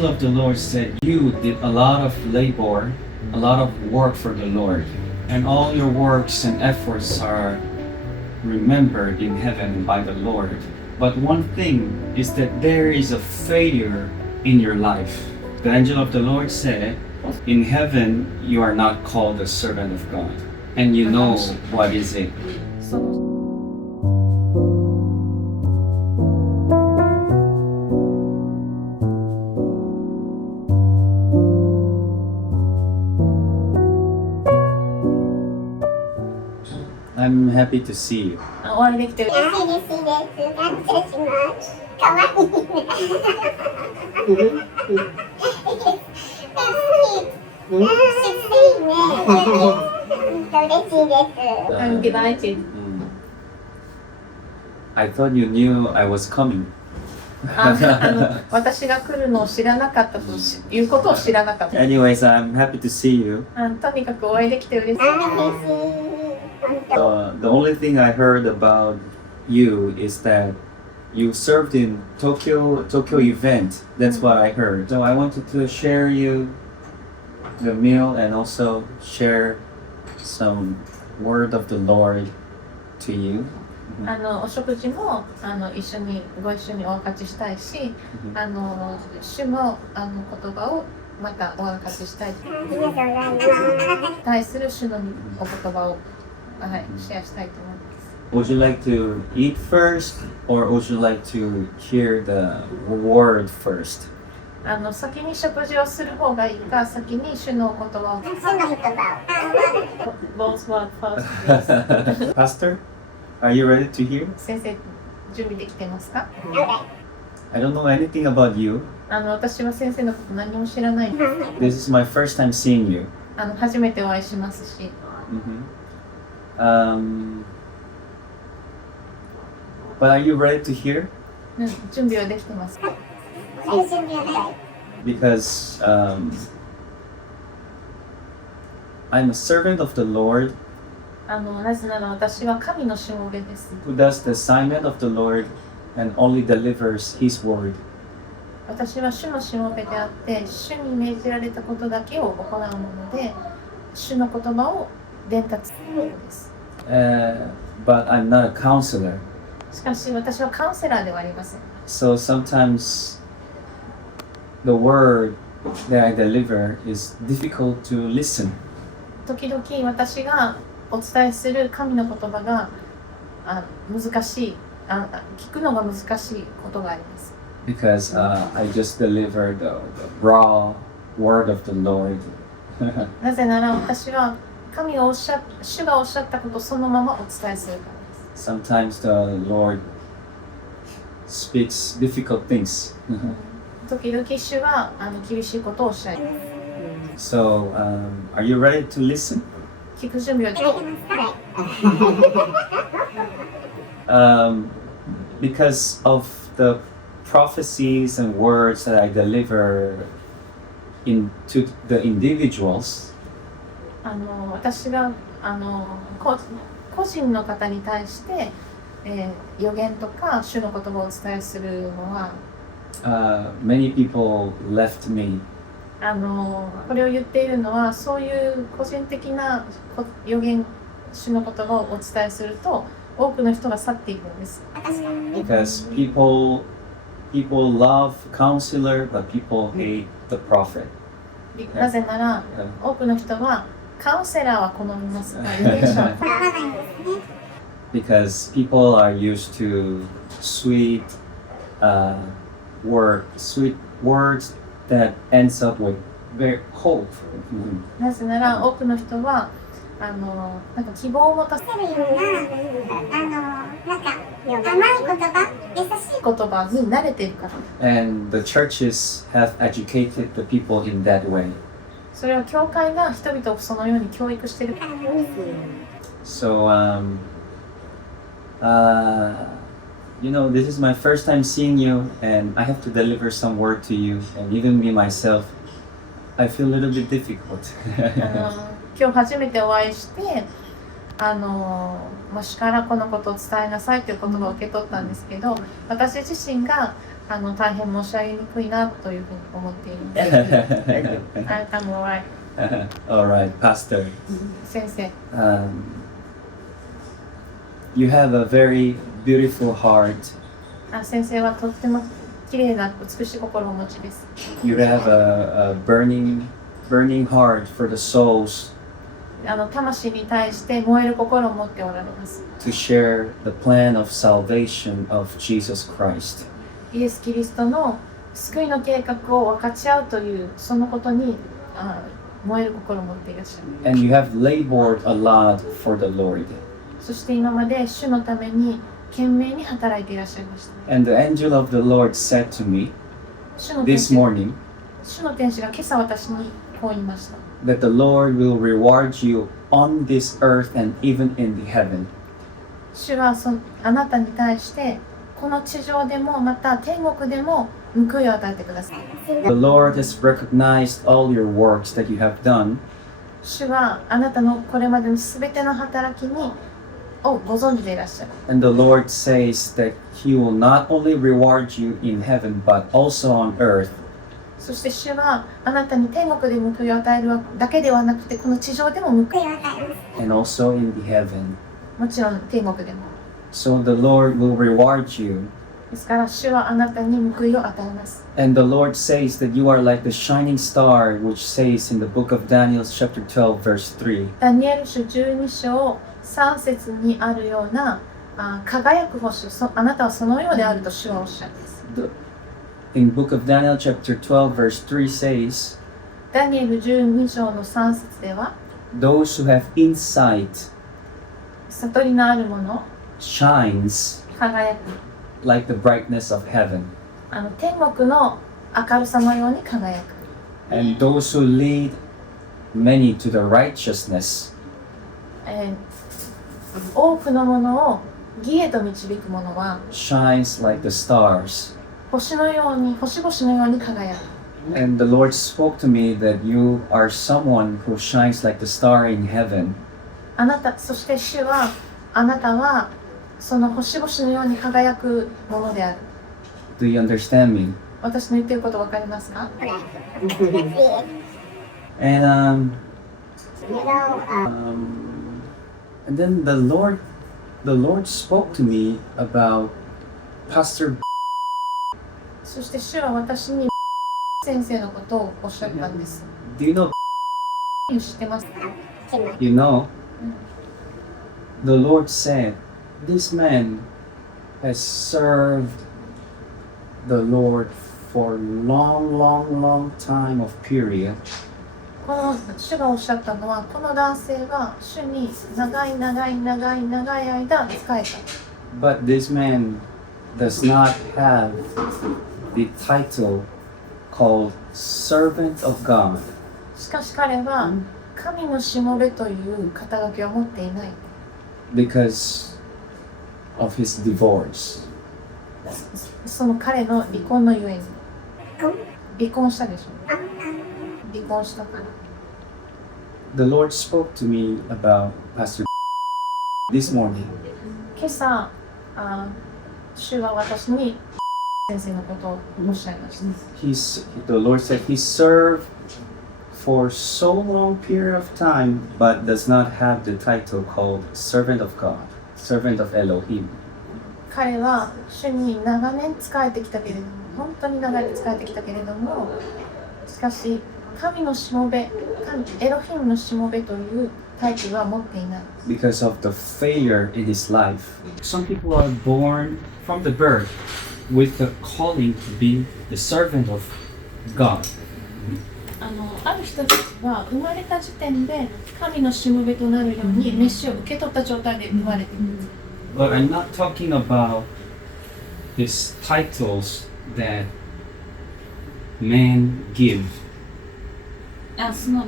angel of the Lord said, "You did a lot of labor, a lot of work for the Lord, and all your works and efforts are remembered in heaven by the Lord. But one thing is that there is a failure in your life." The angel of the Lord said, "In heaven you are not called a servant of God, and you know what is it." その I'm happy to see you. お会いできてる。嬉しいです。感謝します。かわいいね。I'm delighted. I thought you knew I was coming. 私が来るのを知らなかったということを知らなかった。Anyways, I'm happy to see you. とにかくお会いできて嬉しい。The only thing I heard about you is that you served in Tokyo event. That's what I heard. So I wanted to share you the meal and also share some word of the Lord to you. お食事もご一緒にお分かちしたいし、主の言葉をまたお分かちしたい。対する主のお言葉を、シェアしたいと思います。Would you like to eat first, or would you like to hear the word first? 先に食事をする方がいいか、先に主のお言葉を。Both word first. Pastor, are you ready to hear? 先生、準備できてますか？ I don't know anything about you. 私は先生のこと何も知らない。This is my first time seeing you. 初めてお会いしますし。But are you ready to hear? 準備はできてますか？ Because I'm a servant of the Lord なぜなら私は神のしもべです。 who does the assignment of the Lord and only delivers His word. 私は主のしもべであって、主に命じられたことだけを行うもので、主の言葉を伝達するものです。But I'm not a counselor. しかし私はカウンセラーではありません。So sometimes the word that I deliver is difficult to listen. 時々私がお伝えする神の言葉が難しい、聞くのが難しいことがあります。Because I just deliver the raw word of the Lord. なぜなら私は主がおっしゃったことをそのままお伝えするからです。Sometimes the Lord speaks difficult things. 時々主は厳しいことをおっしゃいます。So, are you ready to listen? 聞く準備はできBecause of the prophecies and words that I deliver to the individuals, 私が個人の方に対して、予言とか主の言葉をお伝えするのは、many people left me. これを言っているのは、そういう個人的な予言、主の言葉をお伝えすると、多くの人が去っていくんです。Because people love counselor, but people hate the prophet. なぜなら、多くの人はカウンセラーは好みますが、預言者は好まないんですね。Because people are used to sweet words that ends up with very hope. なぜなら多くの人はなんか希望を持たせるようななんか甘い言葉、優しい言葉に慣れているから。And the churches have educated the people in that way. それは教会が人々をそのように教育しているからです。So you know, this is my first time seeing you, and I have to deliver some word to you, and even me myself, I feel a little bit difficult. 今日初めてお会いして、主からこのことを伝えなさいという言葉を受け取ったんですけど、私自身が大変申し上げにくいなというふうに思っています。I'm alright. Alright, Pastor. 先生、You have a very beautiful heart. 先生はとっても綺麗な美しい心をお持ちです。You have a burning heart for the souls 魂に対して燃える心を持っておられます。to share the plan of salvation of Jesus Christ. イエス・キリストの救いの計画を分かち合うというそのことに燃える心を持っていらっしゃる。And you have labored a lot for the Lord. そして今まで主のために懸命に働いていらっしゃいました。And the angel of the Lord said to me 主の天 this 使 morning 主の天使が今朝私にこう言いました。that the Lord will reward you on this earth and even in the heaven. 主はあなたに対してこの地上でもまた天国でも報いを与えてください。The Lord has recognized all your works that you have done, 主はあなたのこれまでのすべての働きをご存知でいらっしゃる。and the Lord says that He will not only reward you in heaven but also on earth. そして主はあなたに天国で報いを与えるだけではなくてこの地上でも報い、報いを与えます。 And also in the heaven. もちろん天国でも。 So the Lord will reward you. ですから主はあなたに報いを与えます。 And the Lord says that you are like the shining star, which says in the book of Daniel chapter 12 verse 3. ダニエル書12章3節にあるような輝く星、あなたはそのようであると主はおっしゃいます。 In book of Daniel chapter 12 verse 3 says, ダニエル12章の3節では those who have insight 悟りのあるもの shines 輝く like the brightness of heaven. 天国の明るさのように輝く。 And those who lead many to the righteousness 多くのものを義へと導くものは shines like the stars. 星々のように輝く。 And the Lord spoke to me that you are someone who shines like the star in heaven. そして主はあなたはその星々のように輝くものである。 Do you understand me? 私の言っていることわかりますか？ And You know, and then the Lord spoke to me about Pastor. そして主は私に先生のことをおっしゃったんです。 Do you know? 知ってますか？ You know, the Lord said, this man has served the Lord for long time of period. この主がおっしゃったのは、この男性は主に長い間仕えた。 But this man does not have the title called servant of God. しかし彼は神のしもべという肩書きを持っていない。 Because of his divorce. その彼の離婚のゆえに。離婚したでしょ。離婚したから。 The Lord spoke to me about Pastor this morning. 今朝、主は私に先生のことをおっしゃいました。 The Lord said he served for so long period of time, but does not have the title called servant of God, servant of Elohim. 彼は主に長年仕えてきたけれども、本当に長く仕えてきたけれども、しかし神のしもべ、エロヒムのしもべというタイトルは持っていない。 Because of the failure in his life. Some people are born from the birth with the calling to be the servant of God. ある人たちは生まれた時点で神のしもべとなるように召しを受け取った状態で生まれている。 But I'm not talking about his titles that men give.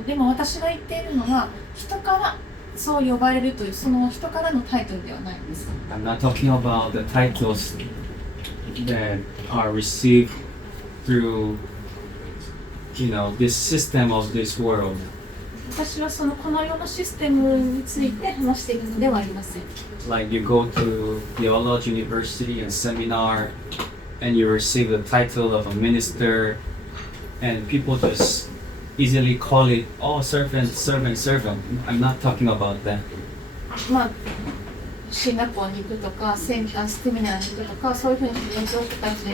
でも私が言っているのは人からそう呼ばれるというその人からのタイトルではないんです。 I'm not talking about the titles that are received through, this system of this world. 私はこの世のシステムについて話しているのではありません。 Like you go to theology university and seminar and you receive the title of a minister, and people just easily call it, oh, servant, servant, servant. I'm not talking about that. まあ進学校に行くとかセミナーに行くとかそういうふうに勉強した人たち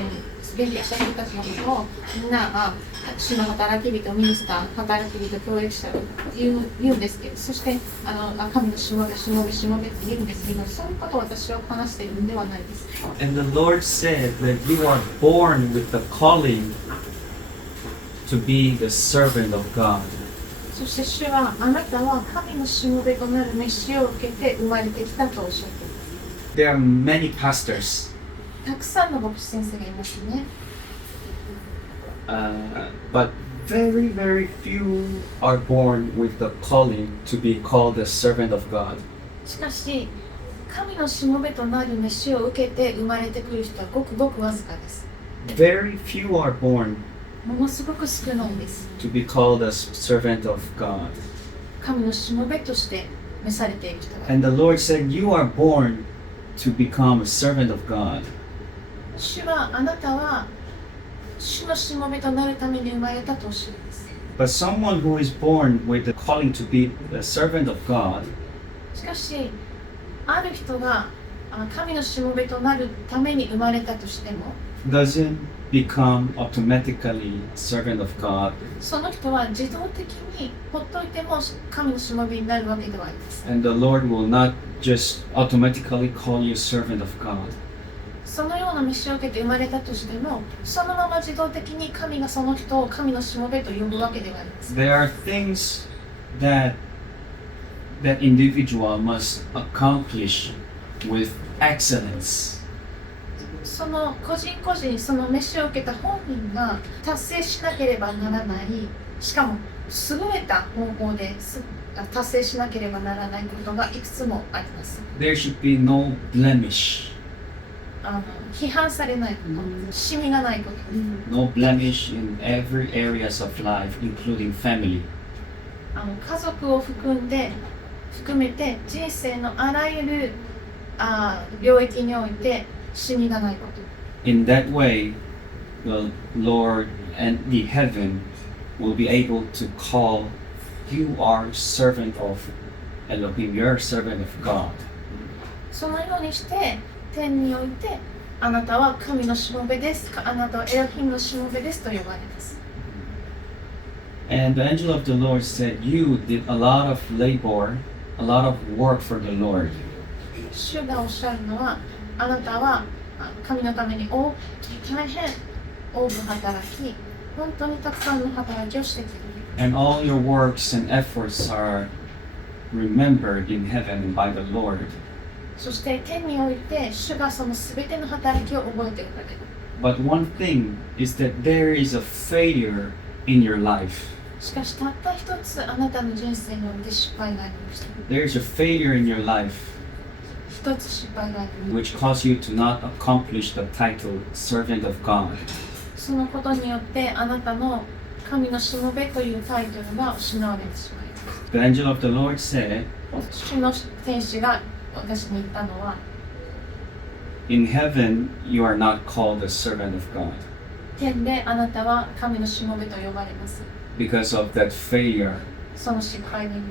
勉強した人たちのことをみんな主の働き人ミニスター働き人教育者と言うんですけど、そして神のしもべしもべしもべって言うんですけど、そういうことを私は話しているんではないです。 And the Lord said that you are born with the calling to be the servant of God. そして主はあなたは神のしもべとなる召しを受けて生まれてきたとおっしゃっています。 There are many pastors, たくさんの牧師先生がいますね。but very, very few are born with the calling to be called the servant of God. しかし神のしもべとなる召しを受けて生まれてくる人はごくごくわずかです。 Very few are born ものすごく少ないです。 to be called a servant of God. 神のしもべとして召されている人が。 And the Lord said, you are born to become a servant of God. 主はあなたは主のしもべとなるために生まれたとおっしゃいます。 But someone who is born with the calling to be a servant of God しかしある人が神のしもべとなるために生まれたとしても doesn't become automatically servant of God. その人は自動的にほっといても神のしもべになるわけではありません。 And the Lord will not just automatically call you servant of God. そのような召しを受けて生まれたとしてもそのまま自動的に神がその人を神のしもべと呼ぶわけではありません。 There are things that individual must accomplish with excellence. その個人個人その召しを受けた本人が達成しなければならない、しかも優れた方法で達成しなければならないことがいくつもあります。 There should be no blemish. 批判されないこと、シミがないこと、 No blemish in every areas of life, including family. 家族を含めて人生のあらゆる領域においてシミがないこと。 In that way, the Lord and the heaven will be able to call you are servant of Elohim, you're servant of God. そのようにして天においてあなたは神のしもべです、あなたはエロヒムのしもべですと呼ばれます。 And the angel of the Lord said, you did a lot of labor, a lot of work for the Lord. 主がおっしゃるのはあなたは神のために大変多く働き、本当にたくさんの働きをしてきている。 And all your works and efforts are remembered in heaven by the Lord. そして天において主がその全ての働きを覚えておられる。 But one thing is that there is a failure in your life. しかしたった一つあなたの人生において失敗がありました。 There is a failure in your life 一つ失敗がありまし which caused you to not accomplish the title servant of God. た。そのことによってあなたの神のしもべというタイトルが失われてしまいます。 The angel of the Lord said, 主の天使が私に言ったのは、 in heaven you are not called a servant of God 天であなたは神のしもべと呼ばれます。 because of that failure その失敗によ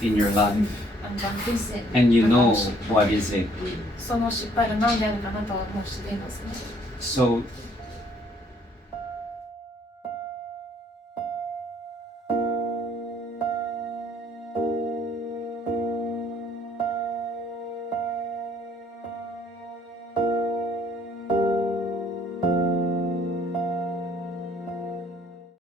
り in your life. あなたの人生 And you know what is it. その失敗が何であるかあなたはもう知っていますね。 So